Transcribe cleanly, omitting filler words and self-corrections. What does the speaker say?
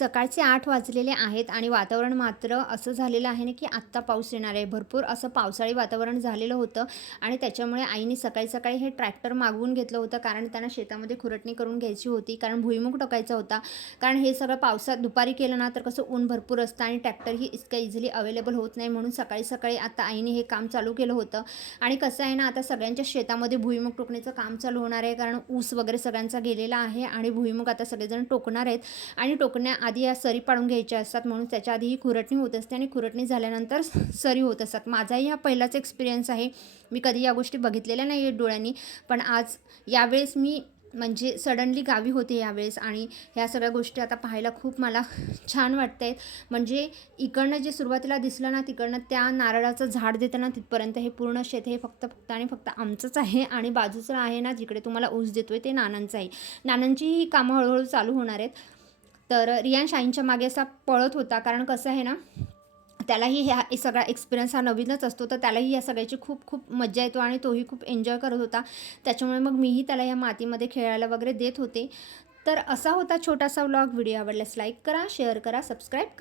सकाळचे 8 वाजलेले आहेत आणि वातावरण मात्र असं झालेलं आहे ना, की आत्ता पाऊस येणार आहे. भरपूर असं पावसाळी वातावरण झालेलं होतं आणि त्याच्यामुळे आईने सकाळी-सकाळी हे ट्रॅक्टर मागवून घेतलं होतं. कारण त्यांना शेतामध्ये खुरटणी करून घ्यायची होती. कारण भुईमूग टाकायचा होता. कारण हे सगळं पावसात दुपारी केलं ना, तर कसं ऊन भरपूर असतं आणि ट्रॅक्टरही इतकं इझिली अवेलेबल होत नाही. म्हणून सकाळी-सकाळी आता आईने हे काम चालू केलं होतं. आणि कसं आहे ना, आता सगळ्यांच्या शेतामध्ये भुईमूग टोकण्याचं काम चालू होणार आहे. कारण ऊस वगैरे सगळ्यांचा गेलेला आहे आणि भुईमूग आता सगळेजण टोकणार आहेत. आणि टोकण्याआधी या सरी पाडून घ्यायच्या असतात, म्हणून त्याच्या आधी ही खुरटणी होत असते आणि खुरटणी झाल्यानंतर सरी होत असतात. माझाही हा पहिलाच एक्सपिरियन्स आहे. मी कधी या गोष्टी बघितलेल्या नाही आहेत डोळ्यांनी, पण आज यावेळेस मी म्हणजे सडनली गावी होते यावेळेस आणि ह्या सगळ्या गोष्टी आता पाहायला खूप मला छान वाटत आहेत. म्हणजे इकडनं जे सुरुवातीला दिसलं ना, तिकडनं त्या नारळाचं झाड देतं ना, तिथपर्यंत हे पूर्ण शेत हे फक्त आणि फक्त आमचंच आहे आणि बाजूचं आहे ना, जिकडे तुम्हाला ऊस देतोय ते नानांचं आहे. नानांचीही ही कामं हळूहळू चालू होणार आहेत. तर रियांश आईंच्या मागे असा पळत होता. कारण कसं आहे ना, त्यालाही ह्या सगळा एक्सपिरियन्स हा नवीनच असतो, तर त्यालाही या सगळ्याची खूप खूप मज्जा येतो आणि तोही खूप एन्जॉय करत होता. त्याच्यामुळे मग मीही त्याला या मातीमध्ये खेळायला वगैरे देत होते. तर असा होता छोटासा व्लॉग. व्हिडिओ आवडल्यास लाईक करा, शेअर करा, सबस्क्राईब करा.